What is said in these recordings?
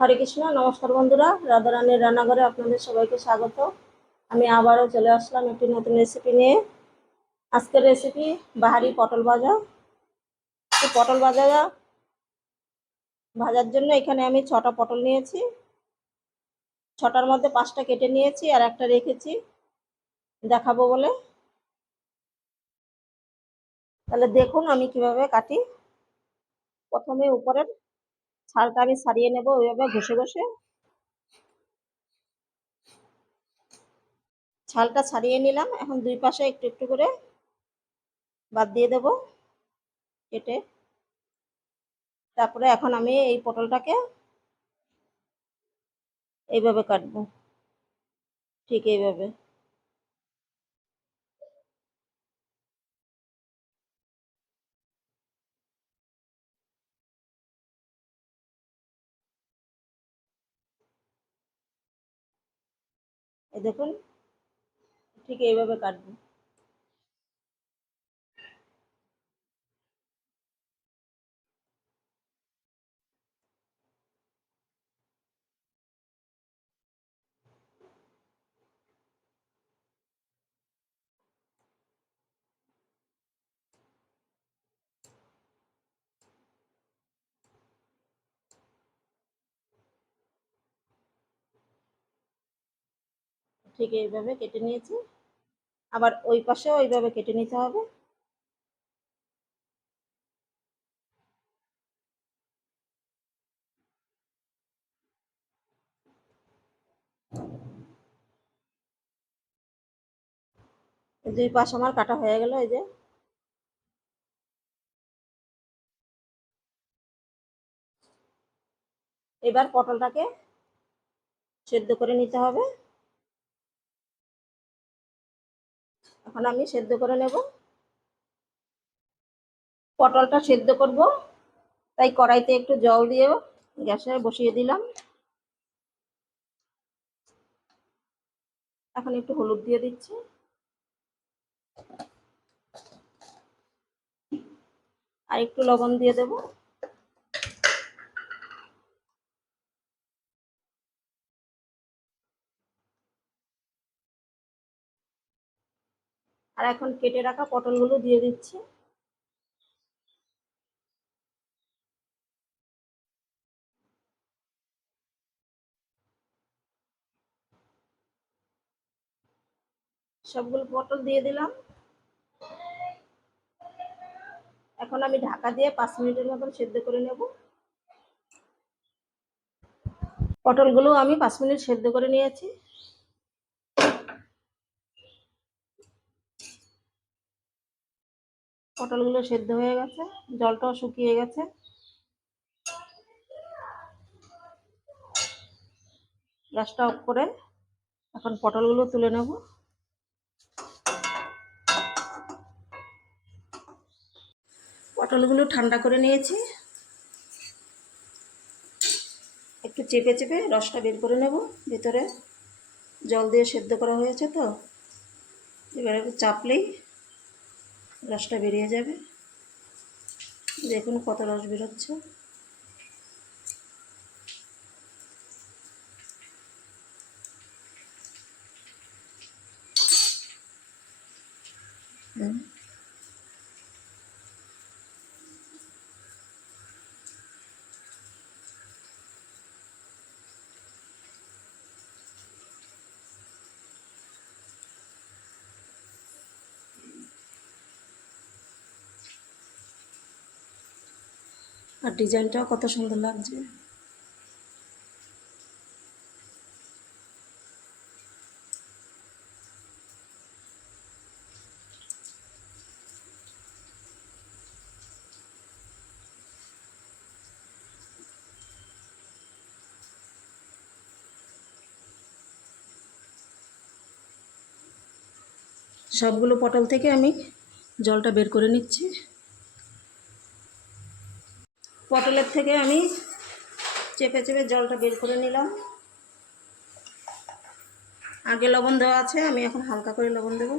হরে কৃষ্ণ। নমস্কার বন্ধুরা, রাধারানীর রান্নাঘরে আপনাদের সবাইকে স্বাগত। আমি আবারও চলে আসলাম একটি নতুন রেসিপি নিয়ে। আজকের রেসিপি বাহারি পটল ভাজা। পটল ভাজার জন্য এখানে আমি 6টা পটল নিয়েছি। 6টার মধ্যে 5টা কেটে নিয়েছি আর একটা রেখেছি দেখাবো বলে। তাহলে দেখুন আমি কিভাবে কাটি। প্রথমে উপরের ছালটা আমি ছাড়িয়ে নেব ওইভাবে ঘষে ঘষে। ছালটা ছাড়িয়ে নিলাম। এখন দুই পাশে একটু একটু করে বাদ দিয়ে দেব কেটে। তারপরে এখন আমি এই পটলটাকে এইভাবে কাটবো, ঠিক এইভাবে। এই দেখুন, ঠিক এইভাবে কাটবো। ঠিক এইভাবে কেটে নিয়েছি। আবার ওই পাশেও ওইভাবে কেটে নিতে হবে। দুই পাশ আমার কাটা হয়ে গেল। এই যে এবার পটলটাকে সেদ্ধ করে নিতে হবে। এখন আমি সেদ্ধ করে নেব। পটলটা সেদ্ধ করব, তাই কড়াইতে একটু জল দিয়ে গ্যাসে বসিয়ে দিলাম। এখন একটু হলুদ দিয়ে দিচ্ছি, আর একটু লবণ দিয়ে দেব। আর এখন কেটে রাখা পটলগুলো দিয়ে দিচ্ছি। সবগুলো পটল দিয়ে দিলাম। এখন আমি ঢাকা দিয়ে 5 মিনিটের মতন সেদ্ধ করে নেব। পটলগুলো আমি 5 মিনিট সেদ্ধ করে নিয়েছি। পটলগুলো সেদ্ধ হয়ে গেছে, জলটাও শুকিয়ে গেছে। গ্যাসটা অফ করে এখন পটলগুলো তুলে নেব। পটলগুলো ঠান্ডা করে নিয়েছি। একটু চেপে চেপে রসটা বের করে নেব। ভিতরে জল দিয়ে সেদ্ধ করা হয়েছে তো, এবারে একটু চাপলেই রসটা বেরিয়ে যাবে। দেখুন কত রস বেরোচ্ছে। আর ডিজাইনটাও কত সুন্দর লাগছে। সবগুলো পটল থেকে আমি জলটা বের করে নিচ্ছি। পটলের থেকে আমি চেপে চেপে জলটা বের করে নিলাম। আগে লবণ দেওয়া আছে, আমি এখন হালকা করে লবণ দেব।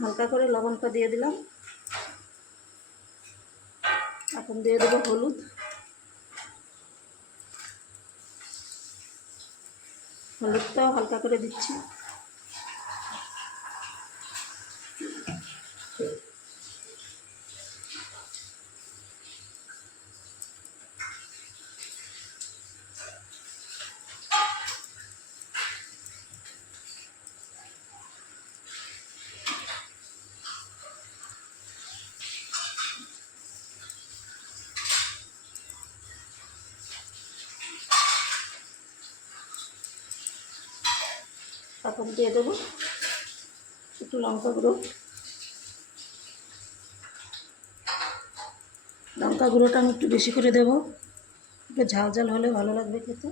হালকা করে লবণটা দিয়ে দিলাম। এখন দিয়ে দেবো হলুদ। হলুদটাও হালকা করে দিচ্ছি। এখন দিয়ে দেবো একটু লঙ্কা গুঁড়ো। লঙ্কা গুঁড়োটা আমি একটু বেশি করে দেবো, একটু ঝাল ঝাল হলে ভালো লাগবে খেতে।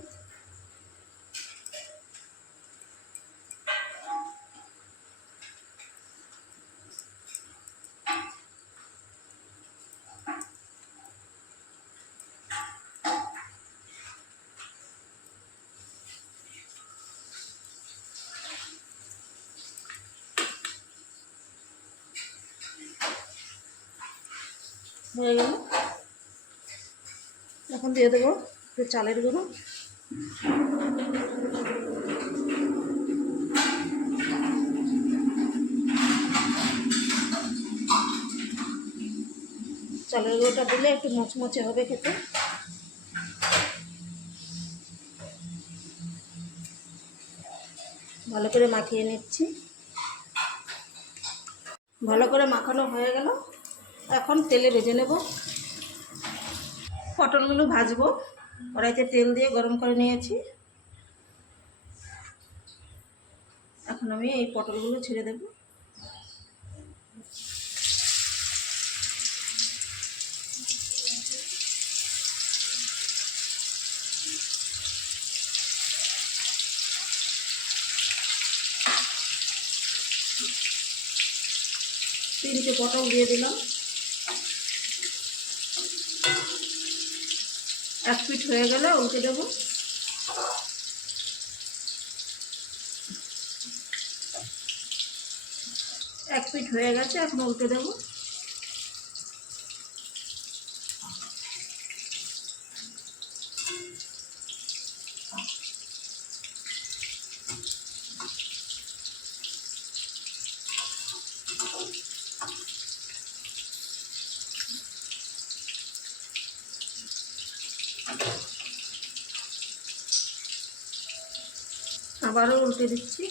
হয়ে গেল। এখন দিয়ে দেবো একটু চালের গুঁড়ো। চালের গুঁড়োটা দিলে একটু মুচমুচে হবে খেতে। ভালো করে মাখিয়ে নিচ্ছি। ভালো করে মাখানো হয়ে গেল। এখন তেলে ভেজে নেব। পটলগুলো ভাজবো। কড়াইতে তেল দিয়ে গরম করে নিয়েছি। এখন আমি এই পটলগুলো ছেড়ে দেব। তিনটে পটল দিয়ে দিলাম। এক পিঠ হয়ে গেলে উল্টে দেবো। এক পিঠ হয়ে গেছে, এখন উল্টে দেবো। আবারও উল্টে দিচ্ছি।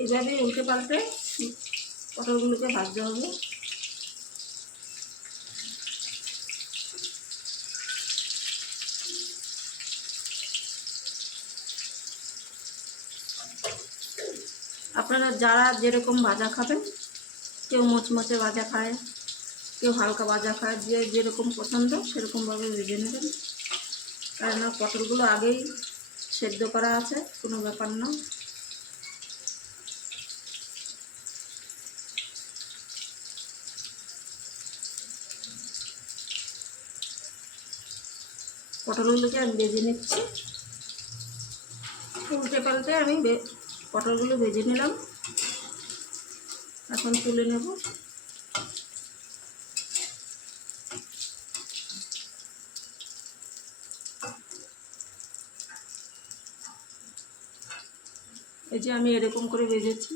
এইভাবেই উল্টে পাল্টে পটলগুলোকে ভাজতে হবে। আপনারা যারা যেরকম ভাজা খাবেন, কেউ মুচমুচে ভাজা খায়, কেউ হালকা ভাজা খায়, যে যেরকম পছন্দ সেরকমভাবে ভেজে নেবেন। কেননা পটলগুলো আগেই সেদ্ধ করা আছে, কোনো ব্যাপার না। পটলগুলোকে আমি ভেজে নিচ্ছি। উল্টে পাল্টে আমি পটলগুলো ভেজে নিলাম। এখন তুলে নেব। এই যে আমি এরকম করে ভেজেছি।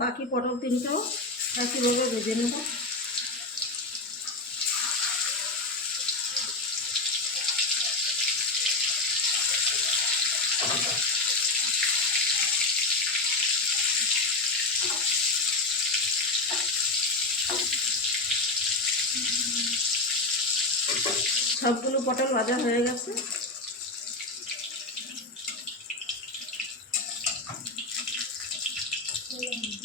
বাকি পটল তিনটাও একইভাবে ভেজে নেব। সবগুলো পটল ভাজা হয়ে গেছে।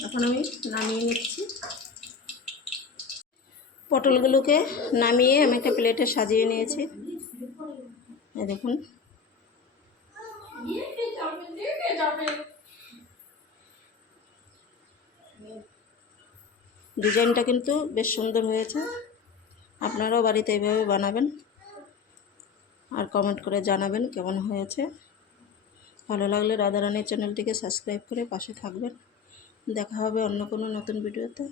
এখন আমি নামিয়ে নিচ্ছি। পটলগুলোকে নামিয়ে আমি একটা প্লেটে সাজিয়ে নিয়েছি। এই দেখুন, ডিজাইনটা কিন্তু বেশ সুন্দর হয়েছে। আপনারাও বাড়িতে এইভাবে বানাবেন আর কমেন্ট করে জানাবেন কেমন হয়েছে। ভালো লাগলে রাধারানীর চ্যানেলটিকে সাবস্ক্রাইব করে পাশে থাকবেন। দেখা হবে অন্য কোনো নতুন ভিডিওতে।